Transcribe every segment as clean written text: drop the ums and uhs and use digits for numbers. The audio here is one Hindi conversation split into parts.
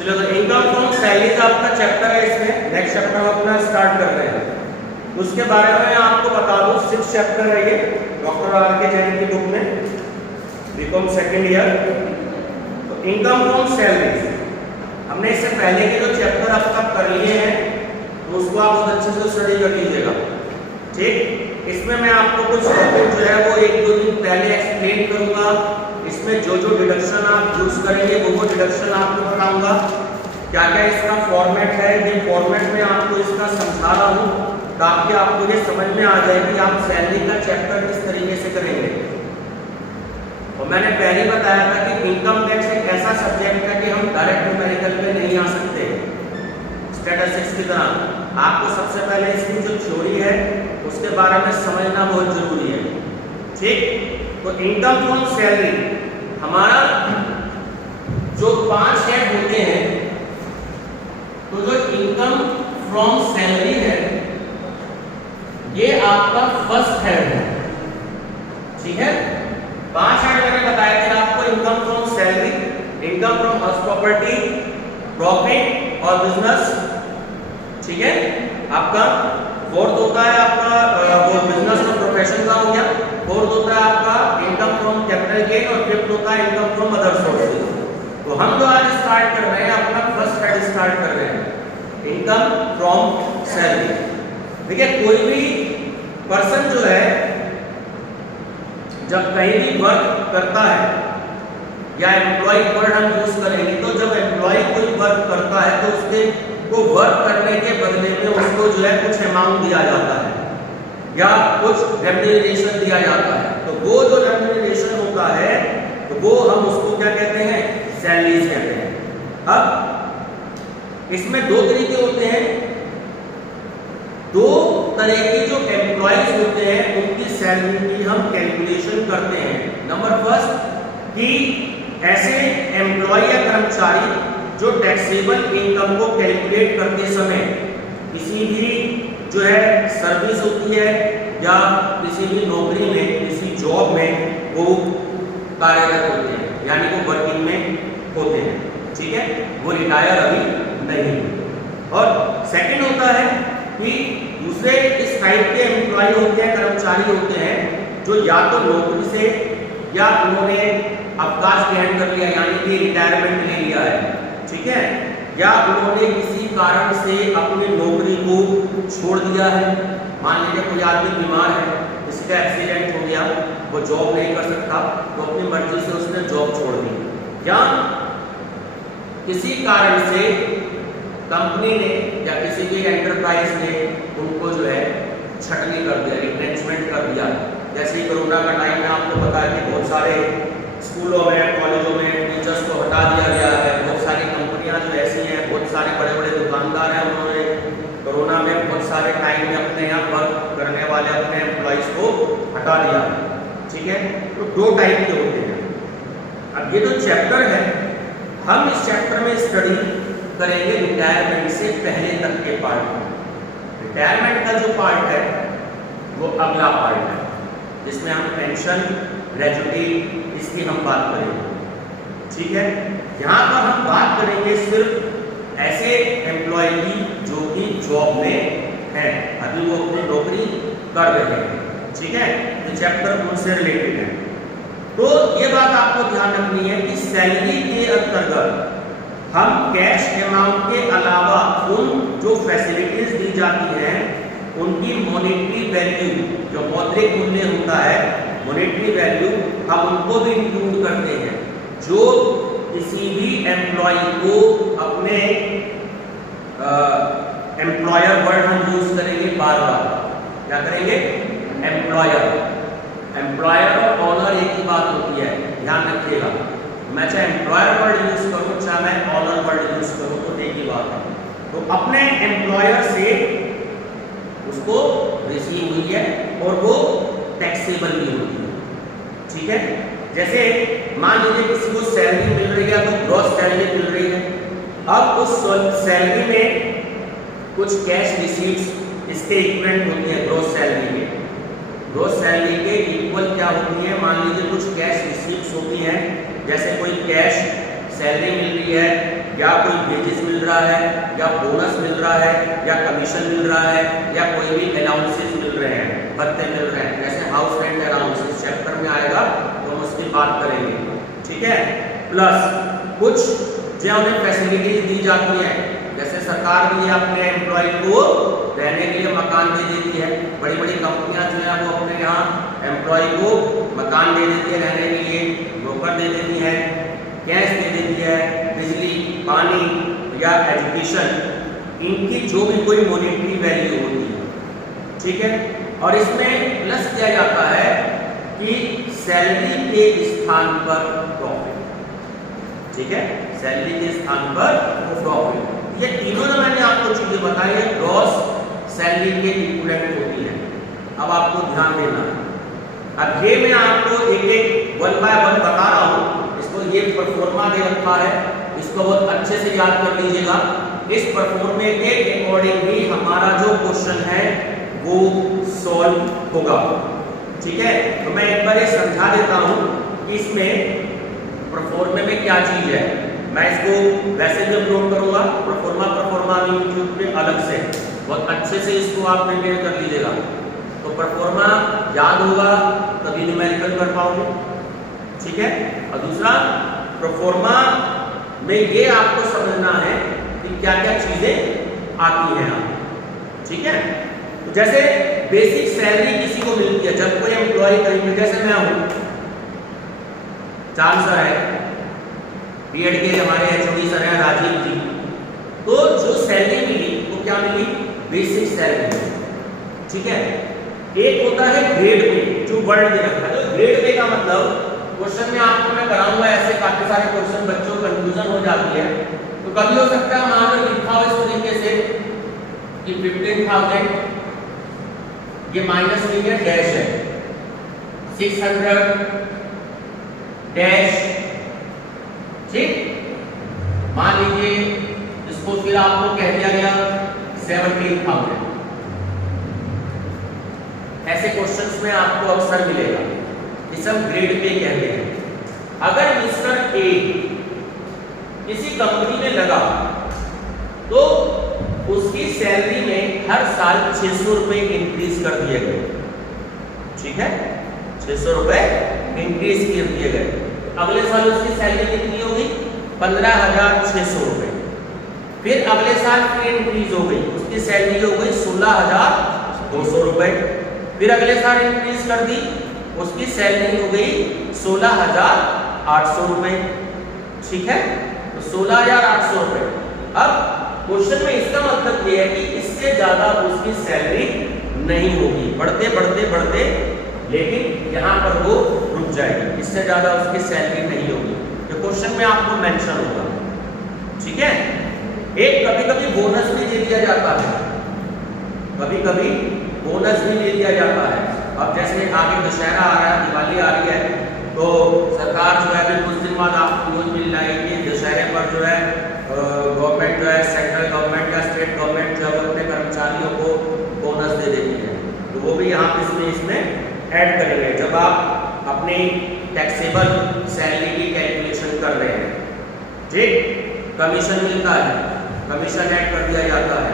चलो तो इनकम फ्रॉम सैलरीज आपका चैप्टर है, इसमें नेक्स्ट चैप्टर हम अपना स्टार्ट कर रहे हैं। उसके बारे में आपको बता दूं, 6 चैप्टर है ये डॉक्टर आर के जैन की बुक में, बीकॉम सेकंड ईयर। तो इनकम फ्रॉम सैलरीज हमने इससे पहले के जो चैप्टर अब तक कर लिए हैं तो उसको आप बहुत अच्छे से स्टडी कर लीजिएगा, ठीक। इसमें मैं आपको कुछ टॉपिक जो है वो 1-2 दिन पहले एक्सप्लेन करूंगा। इसमें जो जो डिडक्शन आप यूज करेंगे वो डिडक्शन आपको बताऊंगा, क्या क्या इसका फॉर्मेट है। ये फॉर्मेट में आपको इसका समझा रहा हूँ ताकि आपको ये समझ में आ जाए कि आप सैलरी का चैप्टर किस तरीके से करेंगे। और मैंने पहले बताया था कि इनकम टैक्स एक ऐसा सब्जेक्ट है कि हम डायरेक्ट न्यूमेरिकल पे नहीं आ सकते स्टैटिस्टिक्स की तरह। आपको सबसे पहले इसकी जो थ्योरी है उसके बारे में समझना बहुत जरूरी है, ठीक। तो इनकम फ्रॉम सैलरी हमारा जो 5 हेड होते हैं, तो जो इनकम फ्रॉम सैलरी है ये आपका फर्स्ट हेड है, ठीक है। 5 हेड मैंने बताया था आपको, income from salary, income from house property, profit और बिजनेस, ठीक है। आपका फोर्थ होता है आपका वो बिजनेस और प्रोफेशन का हो गया। फोर्थ होता है आपका इनकम फ्रॉम कैपिटल गेन और फिफ्थ होता है इनकम फ्रॉम अदर सोर्सेज। तो हम जो आज स्टार्ट कर रहे हैं अपना फर्स्ट हेड स्टार्ट कर रहे हैं, इनकम फ्रॉम सैलरी। देखिए कोई भी पर्सन जो है जब कहीं भी वर्क करता है, या एम्प्लॉय वर्ड हम यूज करेंगे, तो जब एम्प्लॉय कोई वर्क करता है तो उसके को वर्क करने के बदले में उसको जो है कुछ अमाउंट दिया जाता है या कुछ रेम्यूनरेशन दिया जाता है। तो वो जो रेम्यूनरेशन होता है तो वो हम उसको क्या कहते हैं, सैलरीज कहते हैं। अब इसमें 2 तरीके होते हैं, 2 तरह के जो एम्प्लॉयज होते हैं उनकी सैलरी की हम कैलकुलेशन करते हैं। नंबर फर्स्ट कि ऐसे एम्प्लॉय या कर्मचारी जो टैक्सेबल इनकम को कैलकुलेट करते समय किसी भी जो है सर्विस होती है या किसी भी नौकरी में, किसी जॉब में वो कार्यरत होते हैं, यानी वो वर्किंग में होते हैं, ठीक है, वो रिटायर अभी नहीं। और सेकंड होता है कि दूसरे इस टाइप के एम्प्लॉय होते हैं, कर्मचारी होते हैं जो या तो नौकरी से या उन्होंने अवकाश ग्रहण कर लिया यानी कि रिटायरमेंट ले लिया है, ठीक है, या उन्होंने किसी कारण से अपनी नौकरी को छोड़ दिया है। मान लीजिए कोई आदमी बीमार है, इसका एक्सीडेंट हो गया, वो जॉब नहीं कर सकता तो अपनी मर्जी से उसने जॉब छोड़ दी, या किसी कारण से कंपनी ने या किसी भी एंटरप्राइज ने उनको जो है छटनी कर दिया, रिट्रेंचमेंट कर दिया। जैसे कोरोना का टाइम में आपको पता है कि बहुत सारे स्कूलों में, कॉलेजों में टीचर्स को हटा दिया गया है। बहुत सारी कंपनियां जो ऐसी हैं, बहुत सारे बड़े बड़े दुकानदार हैं, उन्होंने कोरोना में बहुत सारे टाइम में अपने यहाँ वर्क करने वाले अपने एम्प्लॉइज को हटा दिया, ठीक है। तो 2 टाइप के होते हैं। अब ये जो चैप्टर है हम इस चैप्टर में स्टडी करेंगे रिटायरमेंट से पहले तक के पार्ट में। रिटायरमेंट का जो पार्ट है वो अगला पार्ट है जिसमें हम पेंशन, ग्रेजुटी इसकी हम बात करेंगे, ठीक है। यहाँ पर हम बात करेंगे सिर्फ ऐसे एम्प्लॉय की जो कि जॉब में है, अभी वो अपनी नौकरी कर रहे हैं, ठीक है। तो चैप्टर उनसे रिलेटेड है। तो ये बात आपको ध्यान रखनी है कि सैलरी के अंतर्गत हम कैश अमाउंट के अलावा उन जो फैसिलिटीज दी जाती हैं उनकी मॉनेटरी वैल्यू, जो मौद्रिक मूल्य होता है, मॉनेटरी वैल्यू, हम उनको भी इंक्लूड करते हैं। जो किसी भी एम्प्लॉय को अपने एम्प्लॉयर वर्ड हम यूज करेंगे बार बार, क्या करेंगे, एम्प्लॉयर। एम्प्लॉयर और ऑनर एक ही बात होती है, ध्यान रखिएगा। मैं चाहे एम्प्लॉयर वर्ड यूज करूं चाहे मैं ऑनर वर्ड यूज करूं तो एक ही बात है। तो अपने एम्प्लॉयर से उसको रिसीव हुई है और वो टैक्सेबल भी होती है, ठीक है। जैसे मान लीजिए किसी को सैलरी मिल रही है तो ग्रॉस सैलरी मिल रही है। अब उस सैलरी में कुछ कैश रिसीव्स इसके इक्वलेंट होती है ग्रॉस सैलरी के। ग्रॉस सैलरी के इक्वल क्या होती है, मान लीजिए कुछ कैश रिसीव्स होती हैं, जैसे कोई कैश सैलरी मिल रही है या कोई वेजेस मिल रहा है, या बोनस मिल रहा है, या कमीशन मिल रहा है, या कोई भी अलाउंसेस मिल रहे हैं, भत्ते मिल रहे हैं, जैसे हाउस रेंट अलाउंसेस चैप्टर में आएगा तो हम उसकी बात करेंगे, ठीक है। प्लस कुछ जो उन्हें फैसिलिटीज दी जाती है, जैसे सरकार भी अपने एम्प्लॉय को रहने के लिए मकान दे देती है, बड़ी बड़ी कंपनियां जो है वो अपने यहाँ एम्प्लॉय को मकान दे देती है रहने के लिए, ब्रोकर दे देती है, कैश दे देती है, बिजली, पानी या एजुकेशन, इनकी जो भी कोई मॉनेटरी वैल्यू होती है, ठीक है। और इसमें प्लस किया जाता है कि सैलरी के स्थान पर प्रॉफिट, ठीक है, सैलरी के स्थान पर प्रॉफिट। ये तीनों जो मैंने आपको चीजें बताई है ग्रॉस सैलरी के इक्विवेलेंट होती है। अब आपको ध्यान देना, अब ये मैं आपको एक एक 1 बाय 1 बता रहा हूँ। इसको ये परफॉर्मा दे रखा है, इसको बहुत अच्छे से याद कर लीजिएगा। इस परफॉर्मे के अकॉर्डिंग ही हमारा जो क्वेश्चन है वो सॉल्व होगा, ठीक है। तो मैं एक बार ये समझा देता हूँ कि इसमें परफॉर्मे में क्या चीज है। मैं इसको वैसे भी अपलोड करूंगा परफॉर्मा यूट्यूब पे अलग से, बहुत अच्छे से इसको आप मेंटेन कर लीजिएगा। तो परफॉर्मा याद होगा तभी न्यूमेरिकल कर पाओगे, ठीक है। और दूसरा परफॉर्मा में ये आपको समझना है कि क्या क्या चीजें आती हैं, ठीक है। तो जैसे बेसिक सैलरी किसी को मिलती है जब कोई एम्प्लॉय कहीं, जैसे मैं हूं चांसलर है, बीएड के हमारे एचओडी सर हैं राजीव जी, तो जो सैलरी मिली वो क्या मिली, बेसिक सैलरी, ठीक है। एक होता है ग्रेड पे, जो वर्ड दे रखा है। तो ग्रेड पे का मतलब क्वेश्चन में आपको मैं कराऊंगा, ऐसे काफी सारे क्वेश्चन बच्चों को कंफ्यूजन हो जाती है। तो कभी हो सकता है मान लो लिखा हो इस तरीके से कि 15,000, ये माइनस लीजिए डैश है, 600 डैश, ठीक। मान लीजिए इसको फिर आपको कह दिया गया 17,000। ऐसे क्वेश्चंस में आपको अक्सर मिलेगा, जिसे हम ग्रेड पे कहते हैं। अगर मिस्टर ए किसी कंपनी में लगा तो उसकी सैलरी में हर साल 600 रुपए इंक्रीज कर दिए गए, ठीक है, 600 रुपए इंक्रीज कर दिए गए। अगले साल उसकी सैलरी कितनी होगी, 15,600 रुपए। फिर अगले साल फिर इंक्रीज हो गई, उसकी सैलरी हो गई 16,200 रुपए। फिर अगले साल इंक्रीज कर दी, उसकी सैलरी हो गई 16,800 रुपए, ठीक है। तो 16,800 रुपए। अब क्वेश्चन में इसका मतलब ये है कि इससे ज्यादा उसकी सैलरी नहीं होगी, बढ़ते बढ़ते बढ़ते, लेकिन यहाँ पर वो रुक जाएगी, इससे ज्यादा उसकी सैलरी नहीं होगी। तो क्वेश्चन में आपको मेंशन होगा, ठीक है। एक कभी कभी बोनस भी दे दिया जाता है, कभी कभी बोनस भी दे दिया जाता है। अब जैसे आगे दशहरा आ रहा है, दिवाली आ रही है, तो सरकार जो है अभी कुछ दिन बाद आपको न्यूज मिल रहा है कि दशहरे पर जो है गवर्नमेंट जो है, सेंट्रल गवर्नमेंट या स्टेट गवर्नमेंट जो है अपने कर्मचारियों को बोनस दे देती है। तो वो भी यहाँ पे इसमें ऐड करेंगे जब आप अपनी टैक्सेबल सैलरी की कैलकुलेशन कर रहे हैं, ठीक। कमीशन मिलता है, कमीशन ऐड कर दिया जाता है,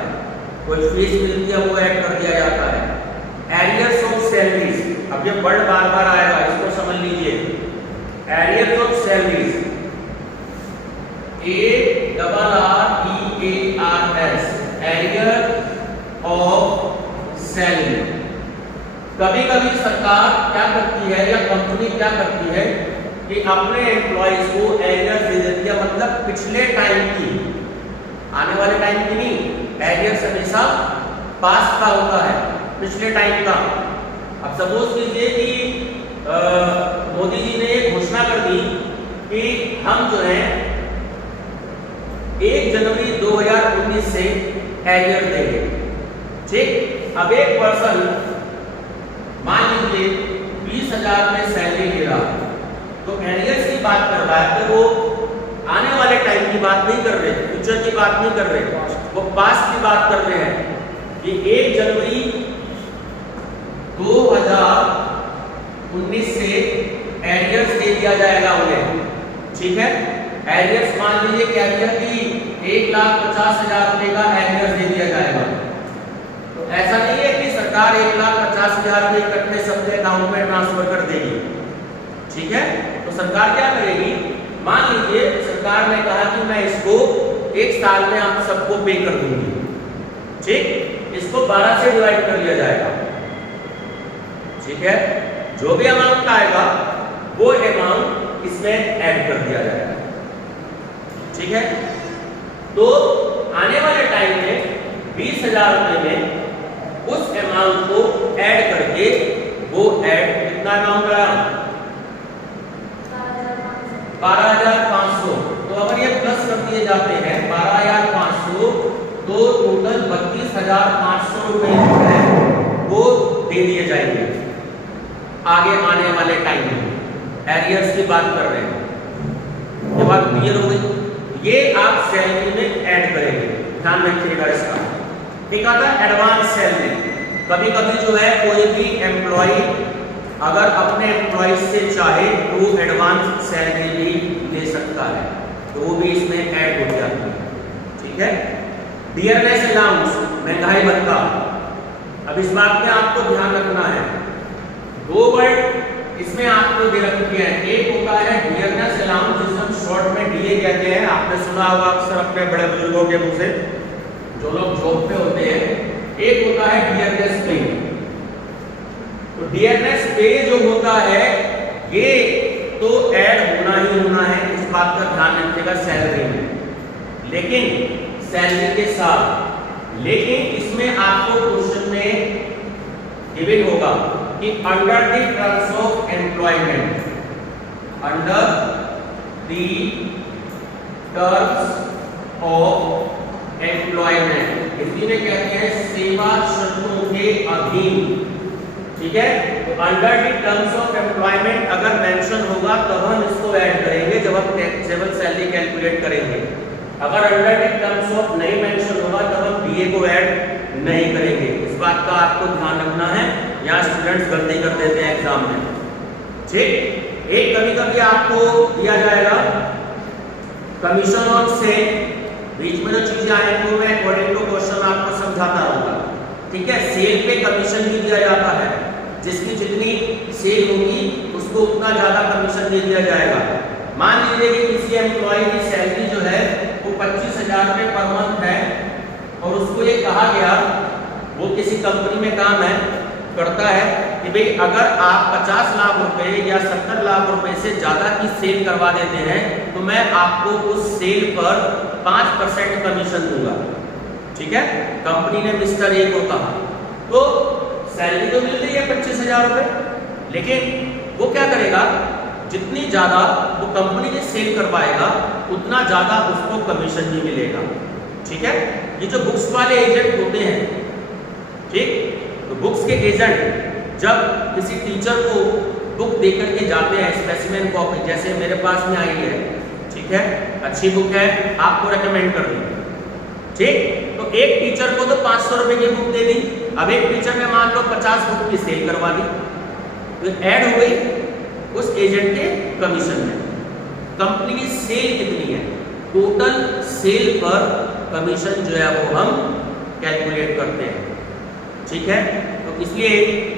कोई फीस मिलती है वो ऐड कर दिया जाता है। एरियर्स ऑफ सैलरीज, अब ये वर्ड बार बार आएगा, इसको समझ लीजिए। Arrears of salaries, ARREARS, arrear of salary. कभी कभी सरकार क्या करती है या कंपनी क्या करती है कि अपने एम्प्लॉइज को एरियर्स दे देती है, मतलब पिछले टाइम की, आने वाले टाइम की नहीं। एरियर्स हमेशा पास्ट का होता है, पिछले टाइम का। अब सपोज कीजिए कि मोदी जी ने एक घोषणा कर दी कि हम जो है 1 जनवरी 2019 से एरियर देंगे, ठीक। अब एक पर्सन मान लीजिए 20,000 में सैलरी ले रहा है, तो एरियर्स की बात कर रहा है, तो वो आने वाले टाइम की बात नहीं कर रहे, फ्यूचर की बात नहीं कर रहे, वो पास्ट की बात कर रहे हैं कि 1 जनवरी 2019 से एरियर्स दे दिया जाएगा उन्हें, ठीक है। एरियर्स मान लीजिए क्या दिया कि 1,50,000 रुपए का एरियर दे दिया जाएगा। तो ऐसा नहीं है कि सरकार 1,50,000 रुपए इकट्ठे सबके अकाउंट में ट्रांसफर कर देगी, ठीक है। तो सरकार क्या करेगी, मान लीजिए सरकार ने कहा कि मैं इसको 1 साल में आप सबको पे कर दूंगी, ठीक। इसको 12 से डिवाइड कर लिया जाएगा, ठीक है। जो भी अमाउंट आएगा वो अमाउंट इसमें ऐड कर दिया जाएगा, ठीक है। तो आने वाले टाइम में 20,000 रुपए में उस अमाउंट को ऐड करके वो ऐड कितना अमाउंट आया, 12,500। तो अगर ये प्लस कर दिए जाते हैं 12,500 तो टोटल 32,500 रुपए जो है वो दे दिए जाएंगे आगे आने वाले टाइम में। एरियर्स की बात कर रहे हैं, ये बात क्लियर हो गई। ये आप सैलरी में ऐड करेंगे, ध्यान रखिएगा इसका। एक आता है एडवांस सैलरी। कभी कभी जो है कोई भी एम्प्लॉय अगर अपने एम्प्लॉय से चाहे तो एडवांस सैलरी भी ले सकता है, तो वो भी इसमें ऐड हो जाती है, ठीक है। डियरनेस अलाउंस, महंगाई भत्ता। अब इस बात में आपको ध्यान रखना है, 2 वर्ड इसमें आपको दे रखी है। एक होता है डियरनेस अलाउंस, जिसे हम शॉर्ट में डीए कहते हैं। आपने सुना होगा अक्सर अपने बड़े बुजुर्गों के मुंह से, जो लोग जॉब पे होते हैं। एक होता है डियरनेस पे। तो डियरनेस पे जो होता है ये तो ऐड होना ही होना है, इस बात का ध्यान रखिएगा सैलरी में, लेकिन सैलरी के साथ। लेकिन इसमें आपको क्वेश्चन में गिवन होगा कि under the terms of employment, under the terms of employment, इसीलिए कहते हैं सेवा शर्तों के अधीन, ठीक है। तो under the terms of employment अगर मेंशन होगा तब हम इसको ऐड करेंगे जब हम टैक्सेबल सैलरी कैलकुलेट करेंगे। अगर अंडर द टर्म्स ऑफ नहीं मेंशन होगा तब हम डीए को ऐड नहीं करेंगे। इस बात का आपको ध्यान रखना है, यहाँ स्टूडेंट्स गलती कर देते हैं एग्जाम में, ठीक। एक कभी कभी आपको दिया जाएगा कमीशन ऑन सेल, बीच में जो चीजें आएंगी वो मैं अकॉर्डिंग टू क्वेश्चन आपको समझाता रहूंगा, ठीक है। सेल पे कमीशन भी दिया जाता है, जिसकी जितनी सेल होगी उसको उतना ज्यादा कमीशन दे दिया जाएगा। मान लीजिए कि किसी एम्प्लॉय की सैलरी जो है वो 25,000 रुपए पर मंथ है और उसको ये कहा गया, वो किसी कंपनी में काम है करता है कि भाई अगर आप 50 लाख रुपए या 70 लाख रुपए से ज्यादा की सेल करवा देते हैं तो मैं आपको उस सेल पर 5% कमीशन दूंगा, ठीक है। कंपनी ने मिस्टर ए को कहा, तो सैलरी तो मिल रही है 25,000 रुपए, लेकिन वो क्या करेगा, जितनी ज्यादा वो कंपनी ने सेल करवाएगा उतना ज्यादा उसको कमीशन भी मिलेगा, ठीक है। ये जो बुक्स वाले एजेंट होते हैं, ठीक, तो बुक्स के एजेंट जब किसी टीचर को बुक देकर के जाते हैं, स्पेसिमेन कॉपी जैसे मेरे पास में आई है, ठीक है, अच्छी बुक है, आपको रेकमेंड कर दी, ठीक। तो एक टीचर को तो 500 रुपए की बुक दे दी, अब एक टीचर ने मान लो 50 बुक की सेल करवा दी, तो ऐड हो गई उस एजेंट के कमीशन में। कंपनी की सेल कितनी है, टोटल सेल पर कमीशन जो है वो हम कैलकुलेट करते हैं, ठीक है। तो इसलिए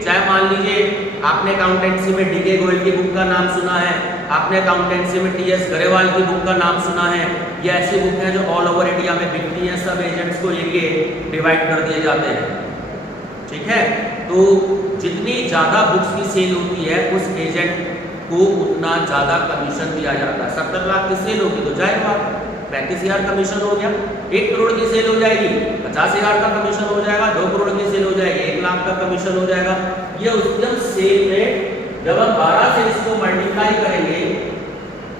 चाहे मान लीजिए आपने अकाउंटेंसी में डीके गोयल की बुक का नाम सुना है, आपने अकाउंटेंसी में टीएस गरेवाल की बुक का नाम सुना है, ये ऐसी बुक है जो ऑल ओवर इंडिया में बिकती है, सब एजेंट्स को ये डिवाइड कर दिए जाते हैं, ठीक है। तो जितनी ज्यादा बुक्स की सेल होती है उस एजेंट को उतना ज्यादा कमीशन दिया जाता है। 70 लाख की सेल होगी तो जाहिर बात 35,000 कमीशन हो गया, 1 करोड़ की सेल हो जाएगी 50,000 का कमीशन हो जाएगा, 2 करोड़ की सेल हो जाएगी 1 लाख का कमीशन हो जाएगा। ये उसके सेल में जब हम 12 से इसको मल्टीप्लाई करेंगे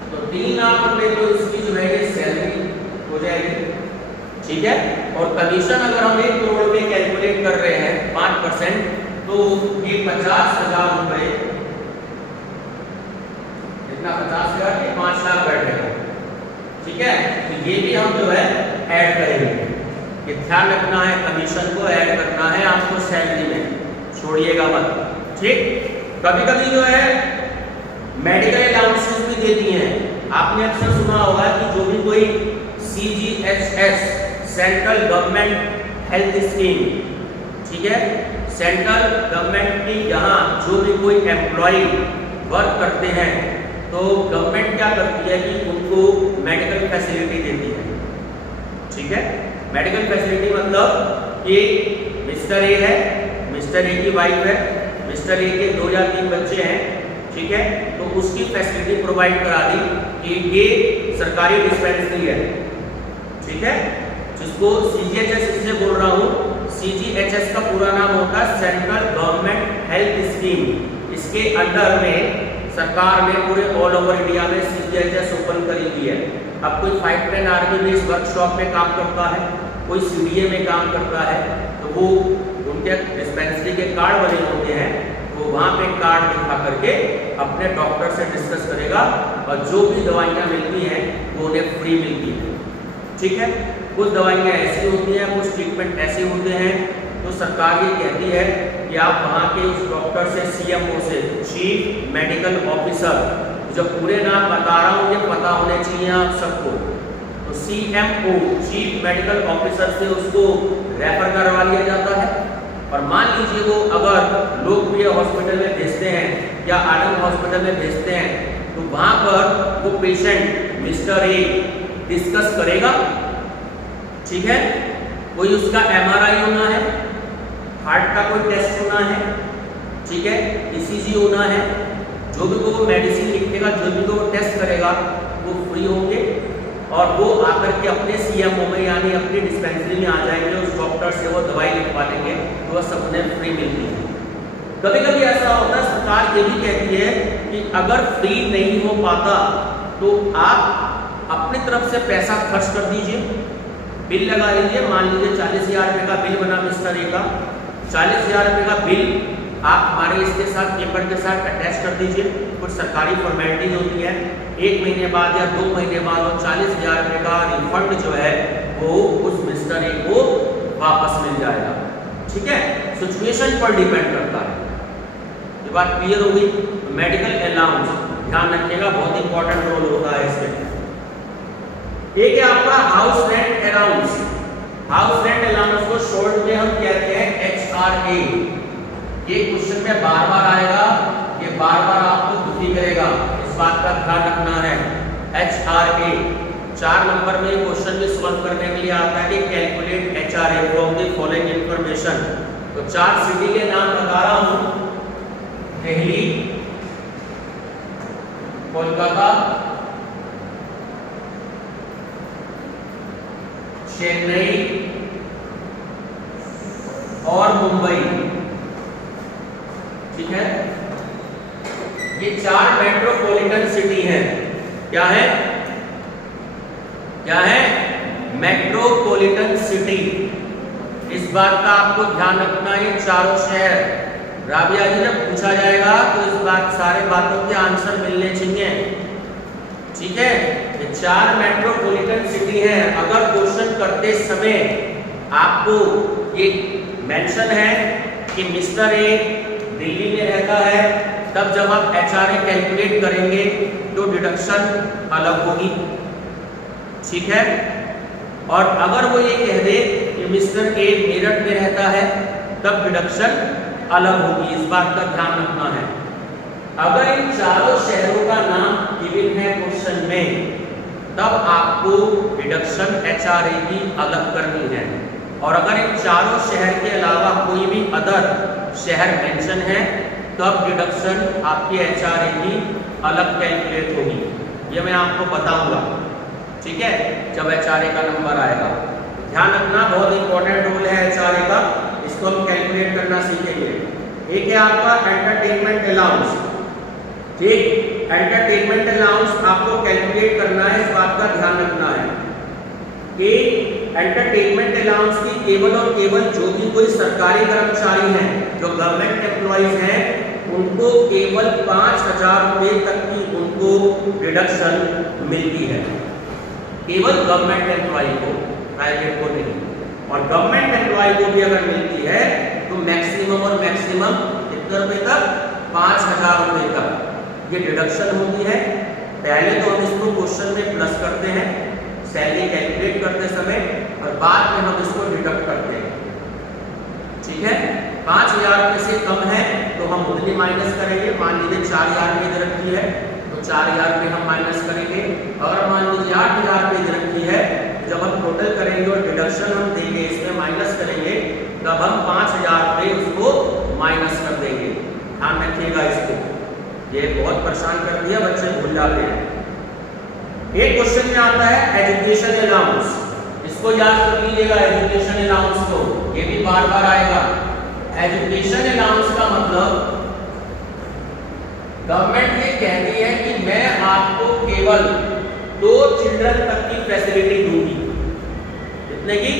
तो 3 लाख रुपए तो इसकी जो है ये सैलरी हो जाएगी, ठीक है। और कमीशन अगर हम 1 करोड़ में कैलकुलेट कर रहे हैं 5%, तो ये 50,000 रुपए, इतना 50,000 के 5 लाख बैठेगा, ठीक है। तो ये भी हम जो है ऐड करेंगे, ये ध्यान रखना है, कमीशन को ऐड करना है आपको सैलरी में, छोड़िएगा मत, ठीक। कभी कभी जो है मेडिकल अलाउंसेस भी देती हैं, आपने अक्सर सुना होगा कि जो भी कोई CGHS CGHS central government health scheme, ठीक है। सेंट्रल गवर्नमेंट की यहाँ जो भी कोई एम्प्लॉय वर्क करते हैं तो गवर्नमेंट क्या करती है कि उनको मेडिकल फैसिलिटी देती है, ठीक है। मेडिकल फैसिलिटी मतलब कि मिस्टर ए है, मिस्टर ए की वाइफ है, मिस्टर ए के 2 या 3 बच्चे हैं, ठीक है, तो उसकी फैसिलिटी प्रोवाइड करा दी कि ये सरकारी डिस्पेंसरी है, ठीक है, जिसको CGHS इससे बोल रहा हूँ। CGHS का पूरा नाम होता है सेंट्रल गवर्नमेंट हेल्थ स्कीम। इसके अंडर में सरकार ने पूरे ऑल ओवर इंडिया में CGHS ओपन करी हुई है। अब कोई 510 आर्मी बेस वर्कशॉप में काम करता है, कोई CDA में काम करता है, तो वो उनके डिस्पेंसरी के कार्ड बने होते हैं, तो वहाँ पे कार्ड दिखा करके अपने डॉक्टर से डिस्कस करेगा और जो भी दवाइयाँ मिलती हैं वो उन्हें फ्री मिलती है, ठीक है। कुछ दवाइयाँ ऐसी होती हैं, कुछ ट्रीटमेंट ऐसे होते हैं, तो सरकार ये कहती है कि आप वहाँ के उस डॉक्टर से, CMO से, चीफ मेडिकल ऑफिसर, जो पूरे नाम बता रहा हूँ ये पता होने चाहिए आप सबको, तो CMO चीफ मेडिकल ऑफिसर से उसको रेफर करवा लिया जाता है। और मान लीजिए वो अगर लोकप्रिय हॉस्पिटल में भेजते हैं या आनंद हॉस्पिटल में भेजते हैं, तो वहाँ पर वो पेशेंट मिस्टर ए डिस्कस करेगा, ठीक है। कोई उसका MRI होना है, हार्ट का कोई टेस्ट होना है, ठीक है, ECG होना है, जो भी वो मेडिसिन लिखेगा, जो भी वो टेस्ट करेगा वो फ्री होंगे और वो आकर के अपने CMO में यानी अपनी डिस्पेंसरी में आ जाएंगे, उस डॉक्टर से वो दवाई लिखवा लेंगे, तो वह सब उन्हें फ्री मिलती है। कभी कभी ऐसा होता है, सरकार ये भी कहती है कि अगर फ्री नहीं हो पाता तो आप अपनी तरफ से पैसा खर्च कर दीजिए, बिल लगा लीजिए। मान लीजिए 40,000 रुपये का बिल बना मिस्टर ए का, 40,000 रुपये का बिल आप हमारे इसके साथ पेपर के साथ अटैच कर दीजिए। कुछ सरकारी फॉर्मेलिटीज होती है, 1 महीने बाद या 2 महीने बाद वो 40,000 रुपये का रिफंड जो है वो उस मिस्टर ए को वापस मिल जाएगा, ठीक है। सिचुएशन पर डिपेंड करता है। ये बात क्लियर होगी। मेडिकल अलाउंस ध्यान रखिएगा, बहुत इंपॉर्टेंट रोल होता है इसमें। एक है आपका house rent allowance. House rent allowance को शॉर्ट में हम कहते हैं HRA। ये क्वेश्चन में बार बार आएगा, ये बार बार आपको दुखी करेगा, इस बात का ध्यान रखना है। HRA 4 नंबर में क्वेश्चन भी सॉल्व करने के लिए आता है कि calculate HRA from the following information. तो 4 सिटी के नाम बता रहा हूं, दिल्ली, कोलकाता, चेन्नई और मुंबई, ठीक है। ये 4 मेट्रोपॉलिटन सिटी हैं। क्या है? क्या है? Metropolitan city. इस बात का आपको ध्यान रखना है। चारों शहर, राबिया जी जब पूछा जाएगा तो इस बात सारे बातों के आंसर मिलने चाहिए, ठीक है। ये 4 मेट्रोपॉलिटन सिटी है। अगर क्वेश्चन करते समय आपको ये मेंशन है कि मिस्टर ए दिल्ली में रहता है, तब जब आप HRA कैलकुलेट करेंगे तो डिडक्शन अलग होगी, ठीक है। और अगर वो ये कह दे कि मिस्टर ए मेरठ में रहता है, तब डिडक्शन अलग होगी। इस बात का ध्यान रखना है। अगर इन चारों शहरों का नाम गिवन है क्वेश्चन में, तब आपको डिडक्शन HRA की अलग करनी है। और अगर इन चारों शहर के अलावा कोई भी अदर शहर मेंशन है, तब डिडक्शन आपकी HRA की अलग कैलकुलेट होगी। ये मैं आपको बताऊंगा, ठीक है, जब HRA का नंबर आएगा। ध्यान रखना, बहुत इंपॉर्टेंट रोल है HRA का, इसको हम कैलकुलेट करना सीखेंगे। एक है आपका एंटरटेनमेंट अलाउंस, ठीक। एंटरटेनमेंट अलाउंस आपको कैलकुलेट करना है, इस बात का ध्यान रखना है कि एंटरटेनमेंट अलाउंस की केवल और केवल जो भी कोई सरकारी कर्मचारी हैं, जो गवर्नमेंट एम्प्लॉइज हैं, उनको केवल 5,000 रुपये तक की उनको डिडक्शन मिलती है। केवल गवर्नमेंट एम्प्लॉय को, प्राइवेट को नहीं। और गवर्नमेंट एम्प्लॉय को भी अगर मिलती है तो मैक्सिमम और मैक्सिमम कितने रुपए तक? 5,000 रुपये तक ये डिडक्शन होती है। पहले तो हम इसको क्वेश्चन में प्लस करते हैं, सैलरी कैलकुलेट करते समय में और बाद में हम इसको डिडक्ट करते हैं। ठीक है, 5000 रुपये से कम है तो हम उतनी माइनस करेंगे। मान लीजिए 4000 रुपये इधर रखी है तो 4000 रुपये हम माइनस करेंगे। अगर मान लीजिए 8000 रुपये इधर रखी है, जब हम टोटल करेंगे और डिडक्शन हम देंगे, इसमें माइनस करेंगे, तब हम 5000 रुपये उसको माइनस कर देंगे। ध्यान रखिएगा इसको, ये बहुत परेशान कर दिया, बच्चे भूल जाते हैं। एक क्वेश्चन में आता है एजुकेशन अलाउंस, इसको याद कर लीजिएगा। एजुकेशन अलाउंस को ये भी बार बार आएगा। एजुकेशन अलाउंस का मतलब गवर्नमेंट ये कहती है कि मैं आपको केवल 2 चिल्ड्रन तक की फैसिलिटी दूंगी। कितने की?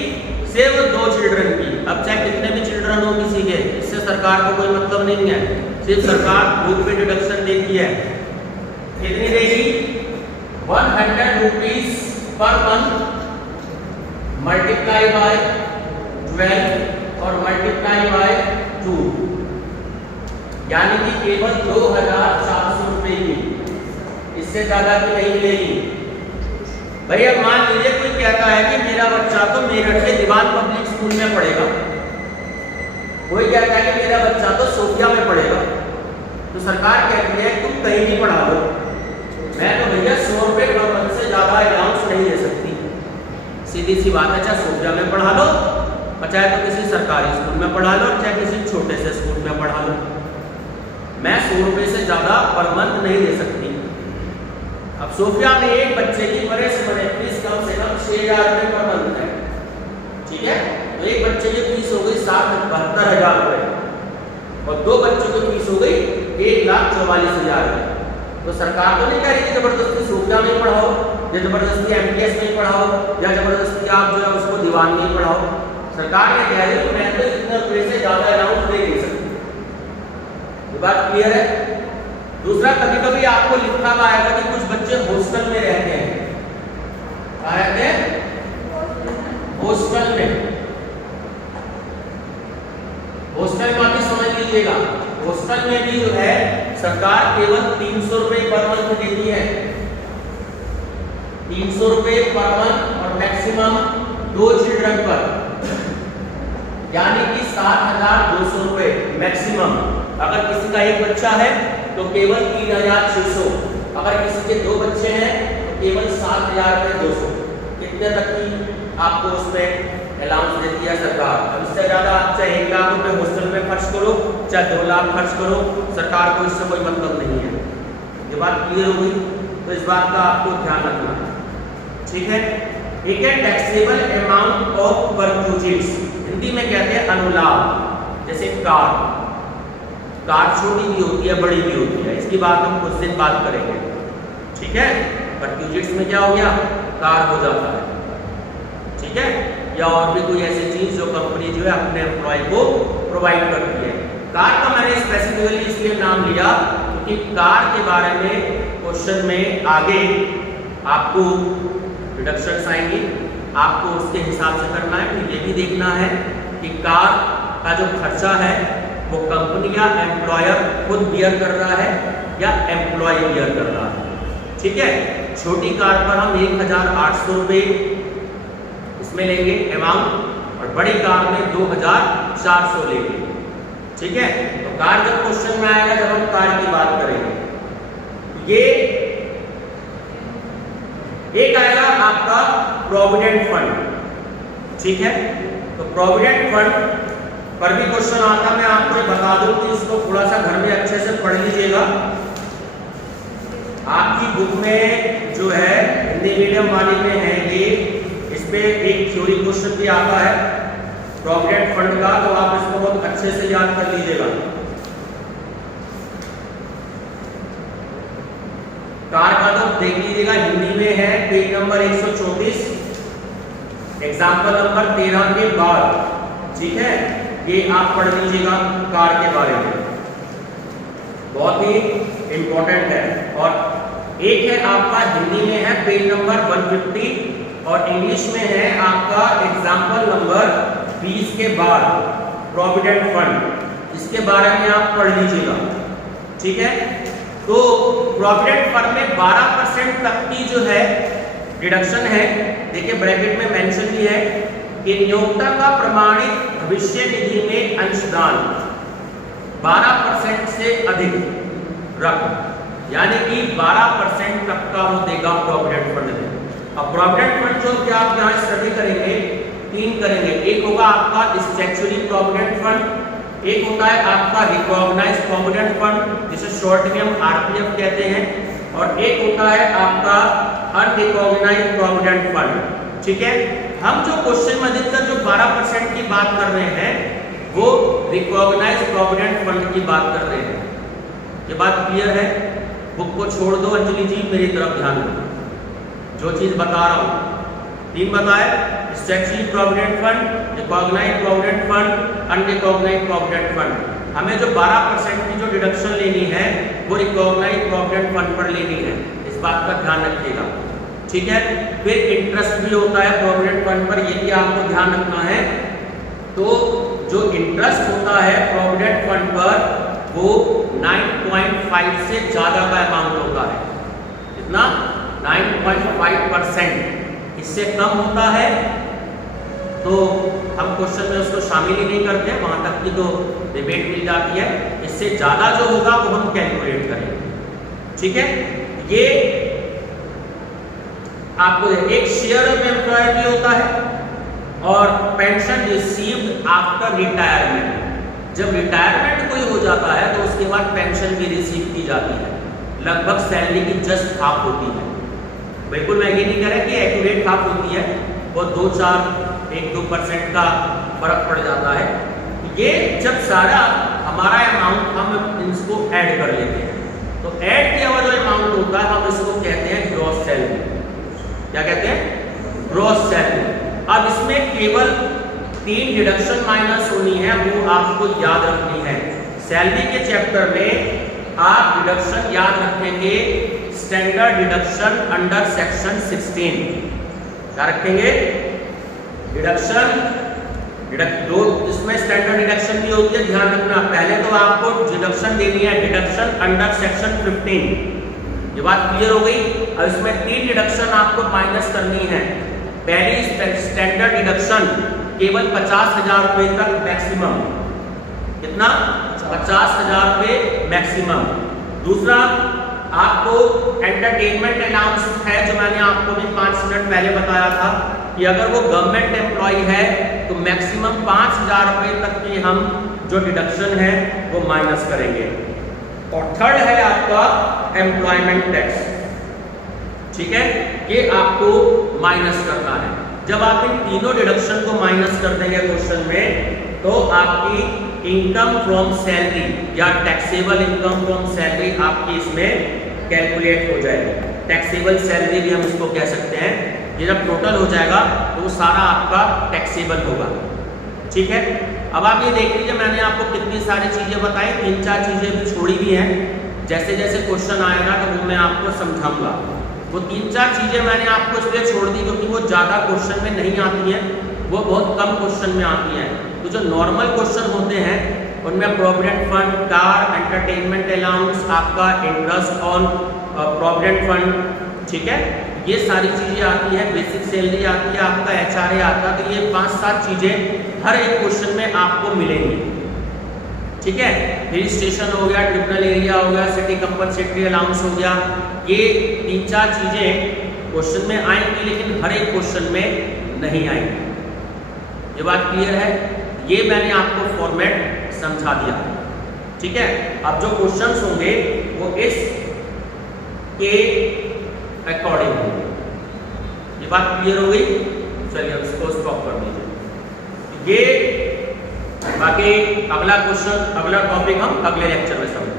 सिर्फ 2 चिल्ड्रन की। अब चाहे कितने भी चिल्ड्रन हो किसी के, इससे सरकार को कोई मतलब नहीं है। सिर्फ सरकार बुक पे डिडक्शन देती है। कितनी देगी? 100 rupees per month multiply by 12 और मल्टीप्लाई बाय 2, यानी कि केवल 2400 रुपए की, इससे ज्यादा की नहीं मिलेगी। भैया मान लीजिए कोई कहता है कि मेरा बच्चा तो मेरठ के दीवान पब्लिक स्कूल में पढ़ेगा, कोई कहता है कि मेरा बच्चा तो सोफिया में पढ़ेगा, तो सरकार कहती है तुम कहीं भी पढ़ा लो, मैं तो भैया 100 रुपये पर मंथ से ज्यादा अलाउंस नहीं दे सकती। सीधी सी बात है, चाहे सोफिया में पढ़ा लो और चाहे तो किसी सरकारी स्कूल में पढ़ा लो, चाहे किसी छोटे से स्कूल में पढ़ा लो, मैं 100 रुपये से ज्यादा पर मंथ नहीं दे सकती। अब सोफिया में एक बच्चे की बड़े से बड़े फीस कम से कम 6000 रुपये पर मंथ है। ठीक है, तो एक बच्चे की फीस हो गई 72,000 रुपये और 2 बच्चों की फीस हो गई 1,44,000 रुपये। तो सरकार तो नहीं कह रही कि जबरदस्ती सोफिया में पढ़ाओ या जबरदस्ती MTS में पढ़ाओ या जबरदस्ती आप जो है उसको दीवान में पढ़ाओ। सरकार ये कह रही है कि मैं तो इतने रुपये से ज्यादा अलाउंस नहीं दे सकती। ये बात क्लियर है। दूसरा, कभी कभी आपको लिखा हुआ आएगा कि कुछ बच्चे हॉस्टल में रहते हैं। कहाँ रहते हैं? हॉस्टल में। हॉस्टल का भी समझ लीजिएगा, हॉस्टल में भी जो है सरकार केवल 300 रुपये पर मंथ देती है। 300 रुपये पर मंथ और मैक्सिमम 2 चिल्ड्रन पर, यानी कि 7,200 रुपये मैक्सिमम। अगर किसी का एक बच्चा है तो केवल 3,600, अगर किसी के 2 बच्चे हैं तो केवल 7,200। कितने तक की आपको उसमें अलाउंस देती है सरकार। अब इससे ज्यादा आप चाहे 1 लाख रुपए हॉस्टल में खर्च करो, चाहे 2 लाख खर्च करो, सरकार को इससे कोई मतलब नहीं है। ये बात क्लियर हो गई, तो इस बात का आपको ध्यान रखना है। ठीक है, एक है taxable amount of perquisites, Hindi में कहते हैं अनुलाभ। जैसे कार छोटी भी होती है, बड़ी भी होती है, इसकी बात हम कुछ दिन बाद करेंगे। ठीक है, परक्यूजिट्स में क्या हो गया? कार हो जाता है। ठीक है, या और भी कोई ऐसी चीज जो कंपनी जो है अपने एम्प्लॉय को प्रोवाइड करती है। कार का मैंने स्पेसिफिकली इसलिए नाम लिया क्योंकि कार के बारे में क्वेश्चन में आगे आपको डिडक्शंस आएंगी, आपको उसके हिसाब से करना है। तो ये भी देखना है कि कार का जो खर्चा है वो कंपनी या एम्प्लॉयर खुद बियर कर रहा है या एम्प्लॉय बियर कर रहा है। ठीक है, छोटी कार पर हम 1,800 रुपये इसमें लेंगे अमाउंट और बड़ी कार में 2,400 लेंगे। ठीक है, तो कार जब क्वेश्चन में आएगा, जब हम कार की बात करेंगे, ये एक आएगा आपका प्रोविडेंट फंड। ठीक है, तो प्रोविडेंट फंड पर भी क्वेश्चन आता, मैं आपको बता दूं कि इसको थोड़ा सा घर में अच्छे से पढ़ लीजिएगा। आपकी बुक में जो है हिंदी मीडियम वाली में है ये, इस पे एक थ्योरी क्वेश्चन भी आता है प्रोविडेंट फंड का, तो आप इसको बहुत अच्छे से याद कर लीजिएगा। कार का तो देख लीजिएगा, हिंदी में है पेज नंबर 134, एग्जाम्पल नंबर 13 के बाद। ठीक है, ये आप पढ़ लीजिएगा कार के बारे में, बहुत ही इंपॉर्टेंट है। और एक है आपका हिंदी में है पेज नंबर 150 और इंग्लिश में है आपका एग्जाम्पल नंबर 20 के बाद प्रोविडेंट फंड, इसके बारे में आप पढ़ लीजिएगा। ठीक है, तो प्रोविडेंट फंड में 12% तक की जो है डिडक्शन है। देखिए ब्रैकेट में मेंशन भी दी है कि नियोक्ता का प्रमाणित भविष्य निधि में अंशदान 12% से अधिक रकम, यानी कि 12% तक का वो देगा प्रोविडेंट फंड में। अब प्रोविडेंट फंड जो कि आप यहाँ स्टडी करेंगे, 3 करेंगे। एक होगा आपका स्टैट्यूटरी प्रोविडेंट फंड, एक होता है आपका रिकॉग्नाइज्ड प्रोविडेंट फंड जिसे शॉर्ट में हम आरपीएफ कहते हैं, और एक होता है आपका अनरिकॉग्नाइज्ड प्रोविडेंट फंड। ठीक है, हम जो क्वेश्चन में अधिकतर जो 12% की बात कर रहे हैं वो रिकॉग्नाइज्ड प्रोविडेंट फंड की बात कर रहे हैं। ये बात क्लियर है? बुक को छोड़ दो अंजलि जी, मेरी तरफ ध्यान दो, जो चीज बता रहा हूं 3 बताए, statutory provident fund, recognised provident fund, unrecognised provident fund. हमें जो 12% की जो डिडक्शन लेनी है वो रिकॉग्नाइज्ड प्रोविडेंट फंड पर लेनी है, इस बात का ध्यान रखिएगा। ठीक है, फिर इंटरेस्ट भी होता है प्रोविडेंट फंड पर, ये भी आपको ध्यान रखना है। तो जो इंटरेस्ट होता है प्रोविडेंट फंड पर वो 9.5 से ज्यादा का अमाउंट होता है। कितना? 9.5%। इससे कम होता है तो हम क्वेश्चन में उसको शामिल ही नहीं करते, वहां तक की तो डिबेट मिल जाती है। इससे ज्यादा जो होगा वो हम कैलकुलेट करेंगे। ठीक है, ये आपको एक शेयर ऑफ एम्प्लॉयर भी होता है, और पेंशन रिसीव्ड आफ्टर रिटायरमेंट। जब रिटायरमेंट कोई हो जाता है तो उसके बाद पेंशन भी रिसीव की जाती है, लगभग सैलरी की जस्ट हाफ होती है। बिल्कुल मैं ये नहीं कह रहा कि एक्यूरेट हाफ होती है, वो 2-4-1-2% का फर्क पड़ जाता है। ये जब सारा हमारा अमाउंट हम इसको ऐड कर लेते हैं, तो ऐड किया हुआ जो अमाउंट होता है हम इसको कहते हैं ग्रॉस सैलरी। क्या कहते हैं? Gross salary. अब इसमें केवल 3 डिडक्शन माइनस होनी है, वो आपको याद रखनी है। सैलरी के चैप्टर में आप डिडक्शन याद रखेंगे, स्टैंडर्ड डिडक्शन अंडर सेक्शन 16। क्या रखेंगे? डिडक्शन दो, इसमें स्टैंडर्ड डिडक्शन भी होती है, ध्यान रखना। पहले तो आपको डिडक्शन देनी है, डिडक्शन अंडर सेक्शन 15। ये बात क्लियर हो गई? अब इसमें 3 डिडक्शन आपको माइनस करनी है। पहली स्टैंडर्ड डिडक्शन केवल 50,000 रुपए तक मैक्सिमम। कितना? 50,000 रुपए मैक्सिमम। दूसरा आपको एंटरटेनमेंट अलाउंस है, जो मैंने आपको भी 5 मिनट पहले बताया था कि अगर वो गवर्नमेंट एम्प्लॉय है तो मैक्सिमम 5,000 रुपए तक की हम जो डिडक्शन है वो माइनस करेंगे। और थर्ड है आपका एम्प्लॉयमेंट टैक्स। ठीक है, ये आपको माइनस करना है। जब आप इन तीनों डिडक्शन को माइनस कर देंगे क्वेश्चन में, तो आपकी इनकम फ्रॉम सैलरी या टैक्सेबल इनकम फ्रॉम सैलरी आपकी इसमें कैलकुलेट हो जाएगी। टैक्सेबल सैलरी भी हम इसको कह सकते हैं। ये जब टोटल हो जाएगा तो वो सारा आपका टैक्सेबल होगा। ठीक है, अब आप ये देख लीजिए, मैंने आपको कितनी सारी चीजें बताई, 3-4 चीजें भी छोड़ी भी हैं। जैसे जैसे क्वेश्चन आएगा तो वो मैं आपको समझाऊंगा। वो 3-4 चीजें मैंने आपको इसलिए छोड़ दी क्योंकि वो ज्यादा क्वेश्चन में नहीं आती हैं, वो बहुत कम क्वेश्चन में आती हैं। तो जो नॉर्मल क्वेश्चन होते हैं उनमें provident fund, car, entertainment allowance, आपका इंटरेस्ट ऑन प्रोविडेंट फंड, ठीक है, ये सारी चीजें आती हैं। बेसिक सैलरी आती है, आपका एचआरए आता है। तो ये 5-7 चीजें हर एक क्वेश्चन में आपको मिलेंगी। ठीक है, हिल स्टेशन हो गया, ट्रिब्यूनल एरिया हो गया, सिटी कंपनसेटरी अलाउंस हो गया, ये 3-4 चीजें क्वेश्चन में आएंगी, लेकिन हर एक क्वेश्चन में नहीं आएंगी। ये बात क्लियर है? ये मैंने आपको फॉर्मेट समझा दिया। ठीक है, अब जो क्वेश्चंस होंगे वो इस के अकॉर्डिंग होंगे। ये बात क्लियर हो गई? चलिए अब इसको स्टॉप कर दीजिए। ये बाकी अगला क्वेश्चन, अगला टॉपिक हम अगले लेक्चर में समझेंगे।